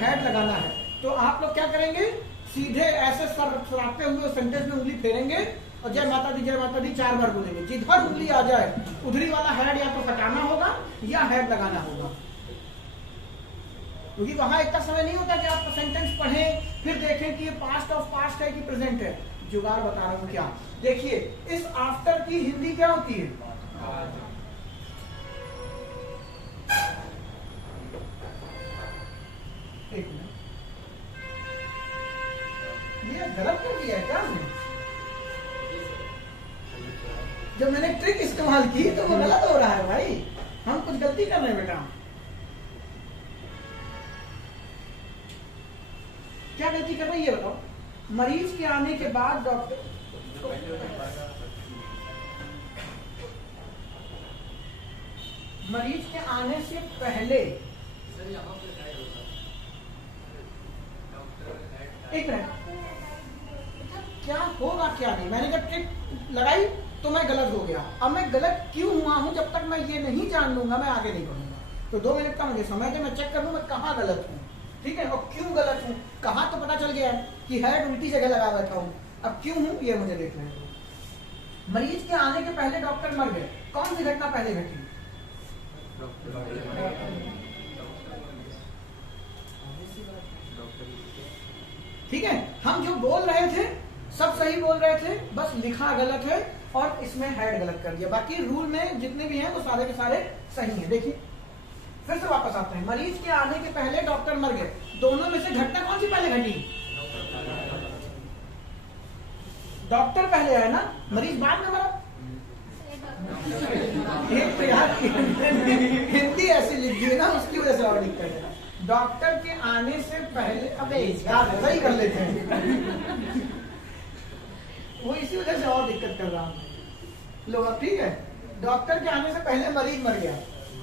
हेड लगाना है। तो आप लोग क्या करेंगे? सीधे ऐसे सरापते हुए सेंटेंस में उंगली फेरेंगे और जय माता दी 4 बार बोलेंगे। जिधर उंगली आ जाए उधरी वाला हेड या तो हटाना होगा या हेड लगाना होगा, क्योंकि वहां इतना समय नहीं होता कि आप सेंटेंस पढ़ें फिर देखें कि ये पास्ट ऑफ पास्ट है कि प्रेजेंट है। जुगाड़ बता रहा हूं क्या, देखिए इस आफ्टर की हिंदी क्या होती है? एक मिनट, ये गलत कर दिया है क्या हमने? जब मैंने ट्रिक इस्तेमाल की तो वो गलत हो रहा है भाई, हम कुछ गलती कर रहे हैं बेटा। क्या गलती कर रहे हैं ये बताओ? मरीज के आने के बाद डॉक्टर, मरीज के आने से पहले, एक मिनट, क्या होगा क्या नहीं, मैंने जब ट्रिक लगाई तो मैं गलत हो गया। अब मैं गलत क्यों हुआ हूं, जब तक मैं ये नहीं जान लूंगा मैं आगे नहीं बढ़ूंगा। तो 2 मिनट का मुझे समय दे, मैं चेक कर लूं मैं कहां गलत हूं। ठीक है, और क्यों गलत हूं, कहां तो पता चल गया कि हेड उल्टी जगह लगा बैठा हूं, अब क्यों हूं ये मुझे देखना है। मरीज के आने के पहले डॉक्टर मर गए, कौन सी घटना पहले घटी? ठीक है, हम जो बोल रहे थे सब सही बोल रहे थे, बस लिखा गलत है और इसमें हेड गलत कर दिया। बाकी रूल में जितने भी हैं वो सारे के सारे सही हैं। देखिए फिर से वापस आते हैं, मरीज के आने के पहले डॉक्टर मर गए, दोनों में से घटना कौन सी पहले घटी? डॉक्टर पहले आया ना, मरीज बाद में मरा। एक तो यार हिंदी ऐसी लिख दी है ना, उसकी वजह से और दिक्कत है। डॉक्टर के आने से पहले, अबे यार सही कर लेते हैं वो इसी वजह से और दिक्कत कर रहा हूं लोग। अब ठीक है, डॉक्टर के आने से पहले मरीज मर गया।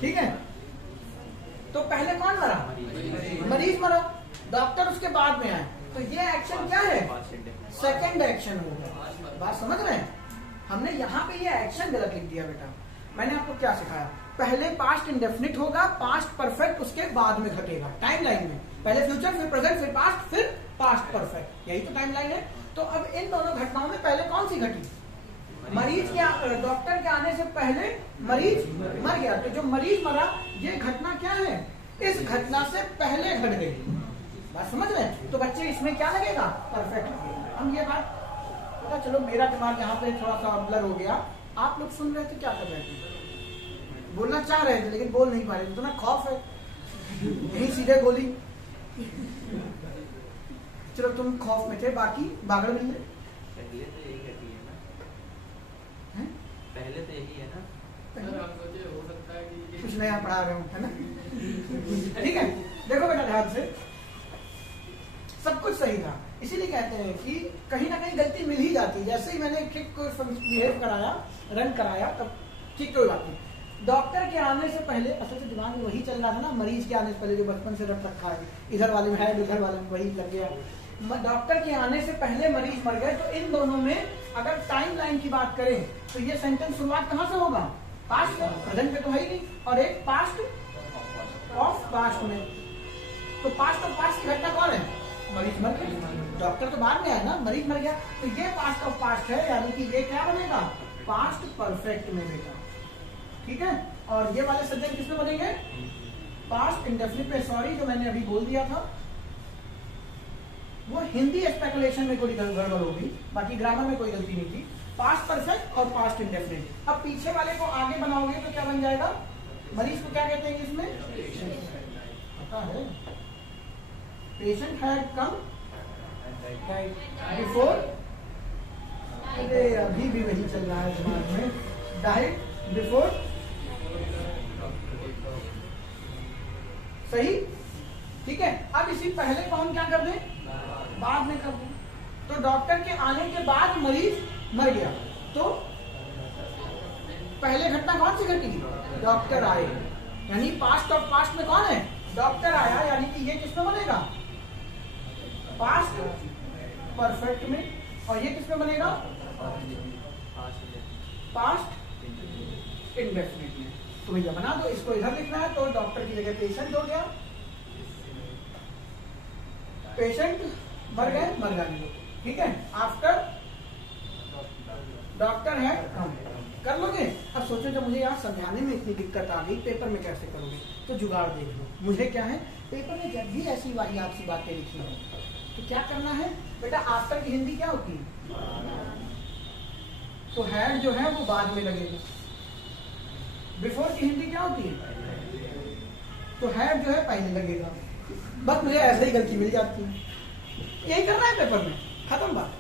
ठीक है, तो पहले कौन मरा? मरीज मरा, डॉक्टर उसके बाद में आए, तो ये एक्शन क्या है? सेकंड एक्शन होगा। बात समझ रहे हैं? हमने यहाँ पे ये एक्शन गलत लिख दिया बेटा। मैंने आपको क्या सिखाया? पहले पास्ट इंडेफिनिट होगा, पास्ट परफेक्ट उसके बाद में घटेगा टाइम लाइन में। पहले फ्यूचर, फिर प्रेजेंट, फिर पास्ट, फिर पास्ट परफेक्ट, यही तो टाइम लाइन है। तो अब इन दोनों घटनाओं में पहले कौन सी घटी? मरीज के, डॉक्टर के आने से पहले मरीज मर गया। तो जो मरीज मरा ये घटना क्या है? इस घटना से पहले घट गई। बात समझ रहे हैं? तो बच्चे इसमें क्या लगेगा? परफेक्ट। हम ये बात पता, चलो मेरा दिमाग यहाँ पे थोड़ा सा ब्लर हो गया। आप लोग सुन रहे थे, क्या कर रहे थे? बोलना चाह रहे थे लेकिन बोल नहीं पा रहे थे, तो ना खौफ है यही सीधे गोली। चलो तुम खौफ में थे, बाकी बागड़ मिल गए। पहले तो यही कहती है ना, हैं? पहले तो यही है ना। हो सकता है कि कुछ नया पढ़ा रहे हो, है ना? ठीक है, देखो बेटा ध्यान से, सब कुछ सही था। इसीलिए कहते हैं कि कहीं ना कहीं गलती मिल ही जाती है। जैसे ही मैंने किक को बिहेव कराया, रन कराया, तब ठीक कोई बात नहीं। डॉक्टर के आने से पहले असल से दिमाग में वही चल रहा था ना, मरीज के आने से पहले जो बचपन से रट रखा है, इधर वाले में हेड, उधर वाले में वही लग गया। डॉक्टर के आने से पहले मरीज मर गए, तो इन दोनों में अगर टाइम लाइन की बात करें तो ये सेंटेंस शुरुआत कहां से होगा? पास्ट, प्रेजेंट में तो है ही नहीं, और एक पास्ट ऑफ पास्ट में। तो पास्ट ऑफ पास्ट की घटना कौन है? मरीज मर गया, डॉक्टर तो बाद में आया ना, मरीज मर गया, तो ये पास्ट ऑफ पास्ट है, यानी कि ये क्या बनेगा? पास्ट परफेक्ट में बेटा, ठीक है। और ये वाले सब्जेक्ट किसमें बनेंगे? पास्ट इंडेफिनिट पे। सॉरी, जो मैंने अभी बोल दिया था वो हिंदी स्पेकुलेशन में कोई गड़बड़ होगी, बाकी ग्रामर में कोई गलती नहीं थी। पास्ट परफेक्ट और पास्ट इंडेफिनिट। अब पीछे वाले को आगे बनाओगे तो क्या बन जाएगा? मरीज को क्या कहते हैं इसमें? पता है, पेशेंट हैड कम बिफोर, अरे अभी भी वही चल रहा है दिमाग में, डाइड बिफोर, सही, ठीक है। अब इसी पहले को हम क्या कर दें? बाद में कर दें। तो डॉक्टर के आने के बाद मरीज मर गया, तो पहले घटना कौन सी घटी? डॉक्टर आए, यानी पास्ट ऑफ पास्ट में कौन है? डॉक्टर आया, यानी कि ये किसमें बनेगा? पास्ट परफेक्ट में। और ये किसमें बनेगा? पास्ट इंडेफिनिट में। तो भैया बना दो, इसको इधर लिखना है तो डॉक्टर की जगह पेशेंट हो गया, पेशेंट मर गए, मर जाएंगे, ठीक है। आफ्टर डॉक्टर है कम, कर लोगे। अब सोचो जब मुझे यहाँ समझाने में इतनी दिक्कत आ गई, पेपर में कैसे करोगे? तो जुगाड़ देख लो। मुझे क्या है, पेपर में जब भी ऐसी वाहियात सी बातें लिखी हो तो क्या करना है बेटा? आफ्टर की हिंदी क्या होती है? तो हैड जो है वो बाद में लगेगा। बिफोर की हिंदी क्या होती है? तो हैड जो है पहले लगेगा। बस मुझे ऐसे ही गलती मिल जाती है, यही करना है पेपर में, खत्म बात।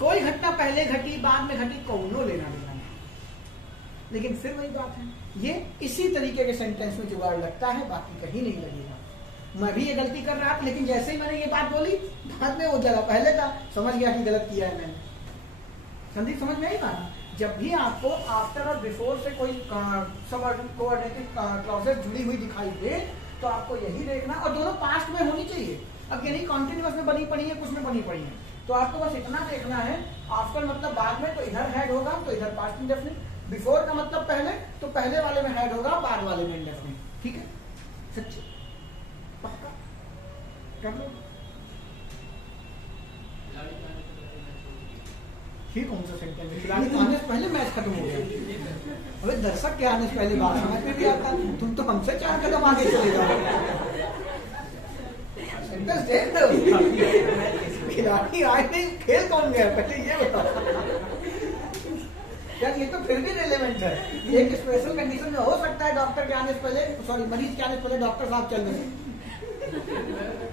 कोई घटना पहले घटी बाद में घटी, कौनो लेना देना नहीं। लेकिन फिर वही बात है, ये इसी तरीके के सेंटेंस में जुगाड़ लगता है, बाकी कहीं नहीं लगेगा। मैं भी ये गलती कर रहा था, लेकिन जैसे ही मैंने ये बात बोली बाद में वो जगह पहले था, समझ गया कि गलत किया है मैंने। संदीप समझ में आई बात? जब भी आपको आफ्टर और बिफोर से कोई कोऑर्डिनेटिव क्लॉजेस जुड़ी हुई दिखाई दे तो आपको यही देखना, और दोनों पास्ट में होनी चाहिए। अब ये नहीं कॉन्टिन्यूअस में बनी पड़ी है, कुछ में बनी पड़ी है, तो आपको बस इतना देखना है, आफ्टर मतलब बाद में, तो इधर हैड होगा तो इधर पास्ट इंडेफिनिट, बिफोर का मतलब पहले, तो पहले वाले में हैड होगा, बाद वाले में इंडेफिनिट, ठीक है। सच्ची पक्का कर लो। ठीक, कौन सा सेंटेंस? खिलाड़ी आने से पहले मैच खत्म हो गया। अबे दर्शक के आने से पहले बात समझ में भी आता, तुम तो हमसे 4 कदम आगे चले जाओ। सेंटेंस देख दो, खिलाड़ी आए नहीं, खेल कौन गया पहले ये बताओ। यार ये तो फिर भी रिलेवेंट है। एक स्पेशल कंडीशन में हो सकता है डॉक्टर के आने से पहले, सॉरी मरीज के आने से पहले डॉक्टर साहब चल गए,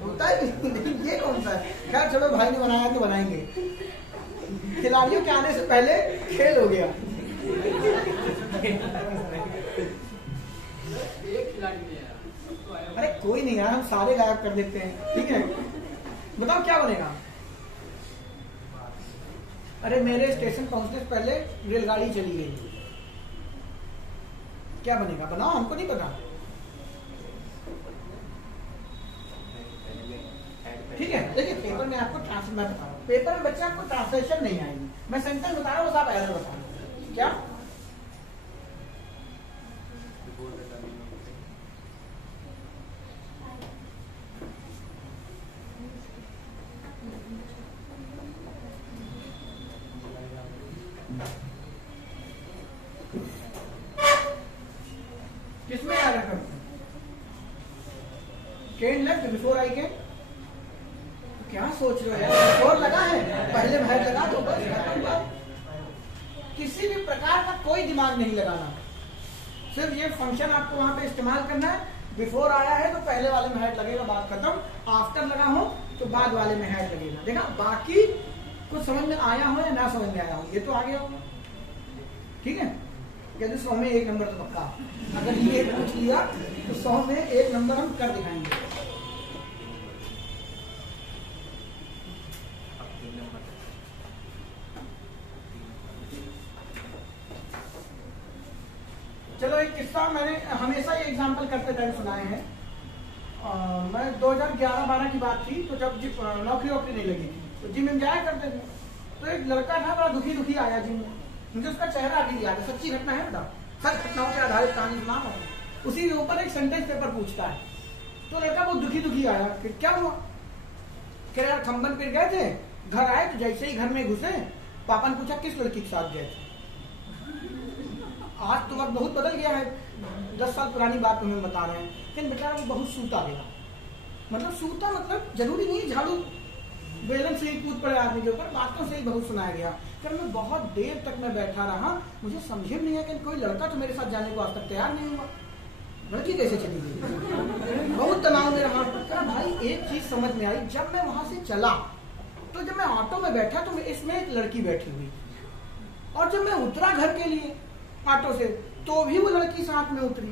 होता है, लेकिन ये कौन सा है? खैर चलो, भाई ने बनाया तो बनाएंगे। खिलाड़ियों के आने से पहले खेल हो गया। अरे कोई नहीं यार, हम सारे गायब कर देते हैं, ठीक है। बताओ क्या बनेगा? अरे मेरे स्टेशन पहुंचने से पहले रेलगाड़ी चली गई, क्या बनेगा? बनाओ, हमको नहीं पता, ठीक है। देखिए पेपर में आपको ट्रांसलेट, मैं बता रहा हूँ, पेपर में बच्चे आपको ट्रांसलेशन नहीं आएगी, मैं सेंटेंस बता रहा हूँ, बस आप एरर बता रहे हो क्या? किसमें एरर करते हैं? केन लेफ्ट बिफोर आई केन, क्या सोच रहे हो यार? बिफोर लगा है, पहले भाई लगा दो, बस। किसी भी प्रकार का कोई दिमाग नहीं लगाना, सिर्फ ये फंक्शन आपको वहां पे इस्तेमाल करना है। बिफोर आया है तो पहले वाले में हेड लगेगा, बात खत्म। आफ्टर लगा हो तो बाद वाले में हेड लगेगा। देखा, बाकी कुछ समझ में आया हो या ना समझ में आया हो, ये तो आ गया होगा, ठीक है। कहते 100 में 1 नंबर तो पक्का, अगर ये पूछ लिया तो 100 में 1 नंबर हम कर दिखाएंगे। चलो एक किस्सा मैंने हमेशा ये एग्जाम्पल करते टाइम सुनाए हैं, मैं 2011-12 की बात थी, तो जब नौकरी नहीं लगी थी तो जिम में जाया करते थे। तो एक लड़का था बड़ा दुखी आया जिम में, मुझे उसका चेहरा अभी याद है, सच्ची घटना है बेटा, सच घटनाओं पर आधारित कहानी सुना रहा हूं। उसी के ऊपर एक सेंटेंस पेपर पूछता है। तो लड़का बहुत दुखी आया, फिर क्या हुआ, कह यार खम्बन फिर गए थे, घर आए तो जैसे ही घर में घुसे पापा ने पूछा किस लड़की के साथ गए थे। आज तो वक्त बहुत बदल गया है, 10 साल पुरानी बात तुम्हें बता रहे हैं, लेकिन बेचारा वो बहुत सूता गया। मतलब जरूरी नहीं झाड़ू बेलन से ही कूद पड़े आदमी के ऊपर, बातों से ही बहुत सुनाया गया। फिर मैं बहुत देर तक मैं बैठा रहा, मुझे समझे नहीं है कि कोई लड़का तो मेरे साथ जाने को आज तक तैयार नहीं हुआ, लड़की कैसे चली गई। बहुत तनाव में रहा। भाई एक चीज समझ में आई, जब मैं वहां से चला तो जब मैं ऑटो में बैठा तो इसमें एक लड़की बैठी हुई, और जब मैं उतरा घर के लिए ऑटो से तो भी वो लड़की साथ में उतरी।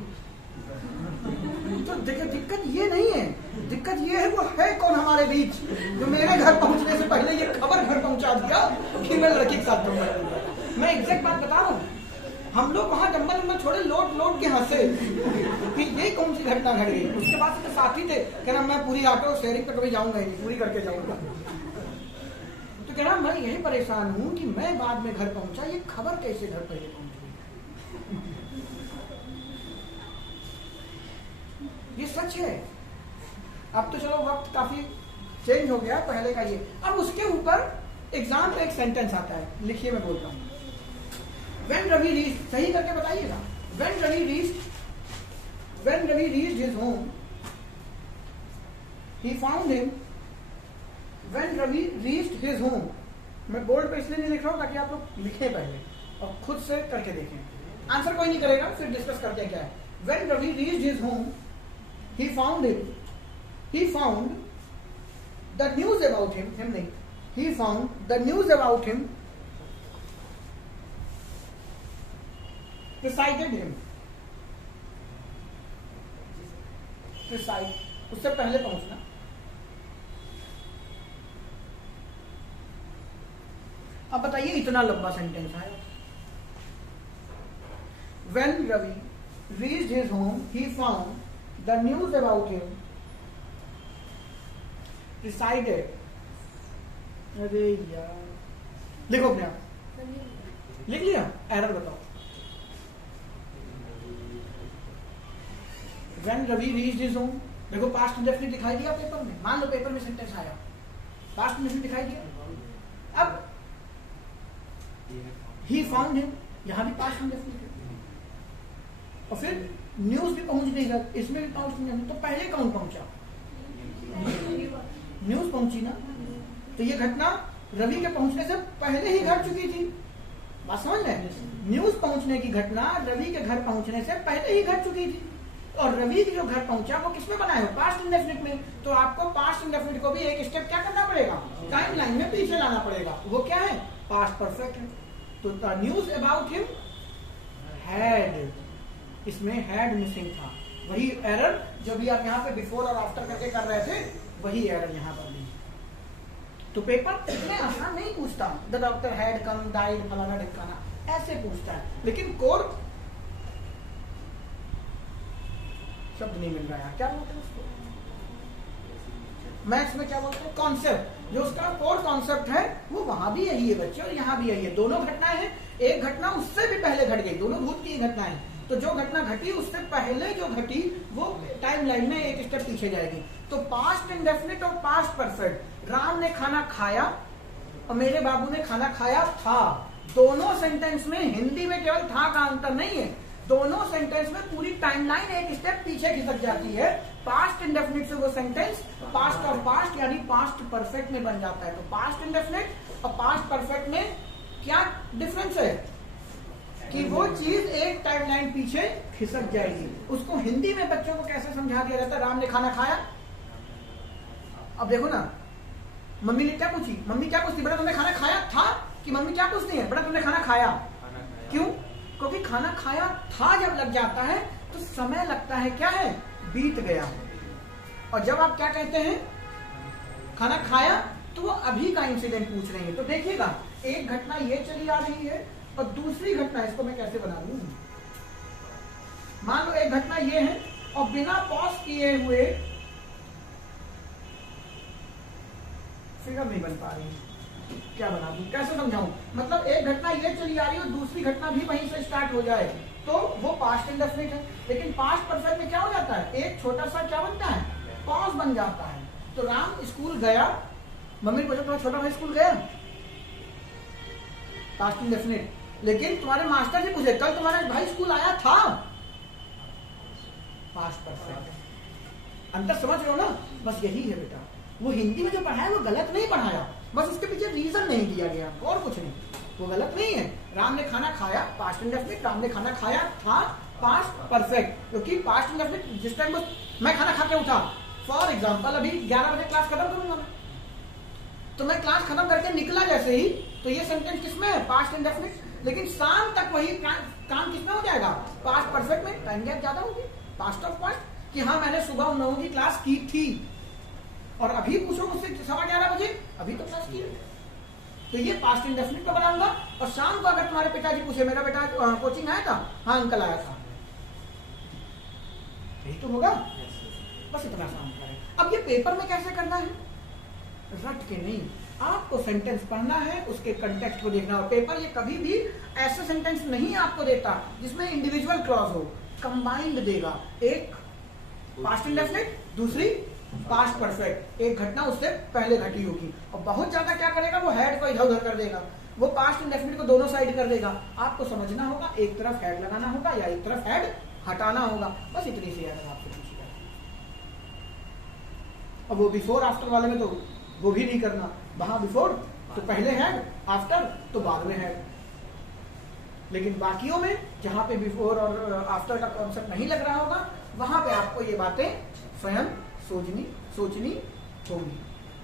तो दिक्कत ये नहीं है, दिक्कत ये है वो है कौन हमारे बीच जो मेरे घर पहुंचने से पहले ये खबर घर पहुंचा दिया कि मैं लड़की के साथ दूंगा। मैं एग्जैक्ट बात बता रहा हूँ, हम लोग वहां डम्बल छोड़े लोट के हंसे कि ये कौन सी घटना घट गई। उसके बाद तो साथी थे, कह रहा मैं पूरी ऑटो शेयरिंग पे कभी जाऊंगा ही नहीं, पूरी करके जाऊंगा। तो कह रहा मैं यही परेशान हूँ कि मैं बाद में घर पहुंचा, ये खबर कैसे घर पर पहुंच गई। ये सच है। अब तो चलो वक्त काफी चेंज हो गया, पहले का ये। अब उसके ऊपर एग्जाम में एक सेंटेंस आता है, लिखिए मैं बोलता हूँ। When Ravi reached, सही करके बताइएगा। When Ravi reached his home, he found him. When Ravi reached his home, मैं बोर्ड पे इसलिए नहीं लिख रहा हूँ ताकि आप लोग लिखें पहले और खुद से करके देखें। आंसर कोई नहीं करेगा, फिर डिस्कस करते क्या है। When Ravi reached his home, he found the news about him. He found the news about him presided him. उससे पहले पहुंचना। अब बताइए इतना लंबा सेंटेंस है। When Ravi reached his home, he found the news about him presided. अरे यार, लिखो अपने आप, लिख लिया, एरर बताओ। When Ravi reached his home, देखो पास्ट इंडेफिनिट दिखाई दिया पेपर में, मान लो पेपर में सेंटेंस आया, पास्ट इंडेफिनिट दिखाई दिया। अब he found him, यहां भी पास्ट इंडेफिनिट है, और फिर न्यूज भी पहुंच गई घर, इसमें भी पहुंच नहीं, तो पहले कौन पहुंचा? न्यूज पहुंची ना। तो ये घटना रवि के पहुंचने से पहले ही घट चुकी थी। बात समझ रहे? न्यूज पहुंचने की घटना रवि के घर पहुंचने से पहले ही घट चुकी थी, और रवि जो घर पहुंचा वो किसमें बना है? पास्ट इंडेफिनिट में। तो आपको पास्ट इंडेफिनिट को भी एक स्टेप क्या करना पड़ेगा? टाइम लाइन में पीछे लाना पड़ेगा। वो क्या है? पास्ट परफेक्ट है। तो the news about him had, इसमें हैड मिसिंग था। वही एरर जो भी आप यहाँ पे बिफोर और आफ्टर करके कर रहे थे, वही एरर यहाँ पर भी। तो पेपर इतने आसान नहीं पूछता the doctor had come died फलाना ढिमकाना, ऐसे पूछता है। लेकिन कोर शब्द नहीं मिल रहा है, क्या बोलते हैं उसको मैथ्स में, क्या बोलते हैं? कॉन्सेप्ट। जो उसका कोर कॉन्सेप्ट है वो वहां भी यही है बच्चे, और यहाँ भी यही है। दोनों घटनाएं हैं, एक घटना उससे भी पहले घट गई, दोनों भूत की घटनाएं। तो जो घटना घटी उससे पहले जो घटी वो टाइम लाइन में एक स्टेप पीछे जाएगी। तो पास्ट इंडेफिनिट और पास्ट परफेक्ट, राम ने खाना खाया और मेरे बाबू ने खाना खाया था, दोनों सेंटेंस में हिंदी में केवल था का अंतर नहीं है, दोनों सेंटेंस में पूरी टाइमलाइन एक स्टेप पीछे खिसक जाती है। पास्ट इंडेफिनिट से वो सेंटेंस पास्ट और पास्ट यानी पास्ट परफेक्ट में बन जाता है। तो पास्ट इंडेफिनिट और पास्ट परफेक्ट में क्या डिफरेंस है कि वो चीज एक टाइमलाइन पीछे खिसक जाएगी। उसको हिंदी में बच्चों को कैसे समझा दिया जाता है? राम ने खाना खाया। अब देखो ना, मम्मी ने क्या पूछी? मम्मी क्या पूछती? बेटा तुमने खाना खाया था? कि मम्मी क्या पूछती है? बेटा तुमने खाना खाया। क्यों? क्योंकि खाना खाया था जब लग जाता है तो समय लगता है क्या है? बीत गया। और जब आप क्या कहते हैं? खाना खाया, तो वो अभी का इंसिडेंट पूछ रही है। तो देखिएगा, एक घटना ये चली आ रही है और दूसरी घटना, इसको मैं कैसे बना लूं? मान लो एक घटना ये है और बिना पॉज किए हुए अगर नहीं बन पा रही है, क्या बना दूं, कैसे समझाऊं? मतलब एक घटना ये चली आ रही है और दूसरी घटना भी वहीं से स्टार्ट हो जाए तो वो पास्ट इंडेफिनिट है। लेकिन पास्ट परफेक्ट में क्या हो जाता है, एक छोटा सा क्या बनता है, पॉज बन जाता है। तो राम स्कूल गया, मम्मी ने पूछा तुम्हारा छोटा भाई स्कूल गया, पास्ट इंडेफिनिट। लेकिन तुम्हारे मास्टर जी पूछे कल तुम्हारा भाई स्कूल आया था, पास्ट परफेक्ट। अंतर समझ रहे हो ना? बस यही है बेटा, वो हिंदी में जो पढ़ाया वो गलत नहीं पढ़ाया, बस उसके पीछे रीजन नहीं दिया गया और कुछ नहीं। वो गलत नहीं है। राम ने खाना खाया, पास्ट इंडेफिनिट, राम ने खाना खाया था, पास्ट परफेक्ट। क्योंकि पास्ट इंडेफिनिट जिस टाइम मैं खाना खा के उठा, फॉर एग्जाम्पल अभी 11 बजे क्लास खत्म करूंगा मैं, तो मैं क्लास खत्म करके निकला जैसे ही, तो ये सेंटेंस किसमें है, पास्ट इंडेफिनिट। लेकिन शाम तक वही काम किसमें हो जाएगा, पास्ट परफेक्ट में। टाइम गैप ज्यादा होगी, पास्ट ऑफ पास्ट, कि हाँ मैंने सुबह 9 की क्लास की थी और अभी पूछो मुझसे 11:15 बजे, अभी तो क्लास की है। तो ये पास्ट इंडेफिनिट में बनाऊंगा। और शाम को अगर तुम्हारे पिताजी पूछे मेरा बेटा कोचिंग आया था, हाँ अंकल आया था, यही तो होगा। बस इतना काम करें। अब ये पेपर में कैसे करना है, रट के नहीं, आपको सेंटेंस पढ़ना है, उसके कंटेक्स्ट को देखना हो। पेपर ये कभी भी ऐसा सेंटेंस नहीं आपको देता जिसमें इंडिविजुअल क्लॉज हो, कंबाइंड देगा। एक पास्ट इंडेफिनिट, दूसरी पास्ट परफेक्ट, एक घटना उससे पहले घटी होगी। और बहुत ज्यादा क्या करेगा, वो हेड को इधर उधर कर देगा, वो पास्ट इंडेफिनिट को दोनों साइड कर देगा। आपको समझना होगा, एक तरफ हेड लगाना होगा या एक तरफ हेड हटाना होगा। बस इतनी सी है आपसे पूछेगा। अब वो बिफोर आफ्टर वाले में तो वो भी नहीं करना, वहां बिफोर तो पहले हेड, आफ्टर तो बाद में हेड। लेकिन बाकियों में जहां पे बिफोर और आफ्टर का कॉन्सेप्ट नहीं लग रहा होगा, वहां पे आपको ये बातें स्वयं सोचनी होगी।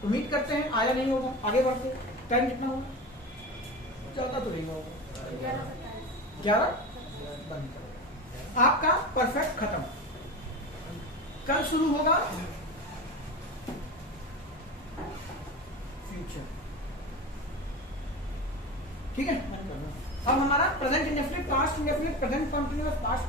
उम्मीद करते हैं आया नहीं होगा। आगे बढ़ते, टाइम कितना होगा, ज्यादा तो नहीं होगा, 11 बंद करो। आपका परफेक्ट खत्म, कल शुरू होगा फ्यूचर। ठीक है, अब हमारा present indefinite, past indefinite, present continuous, past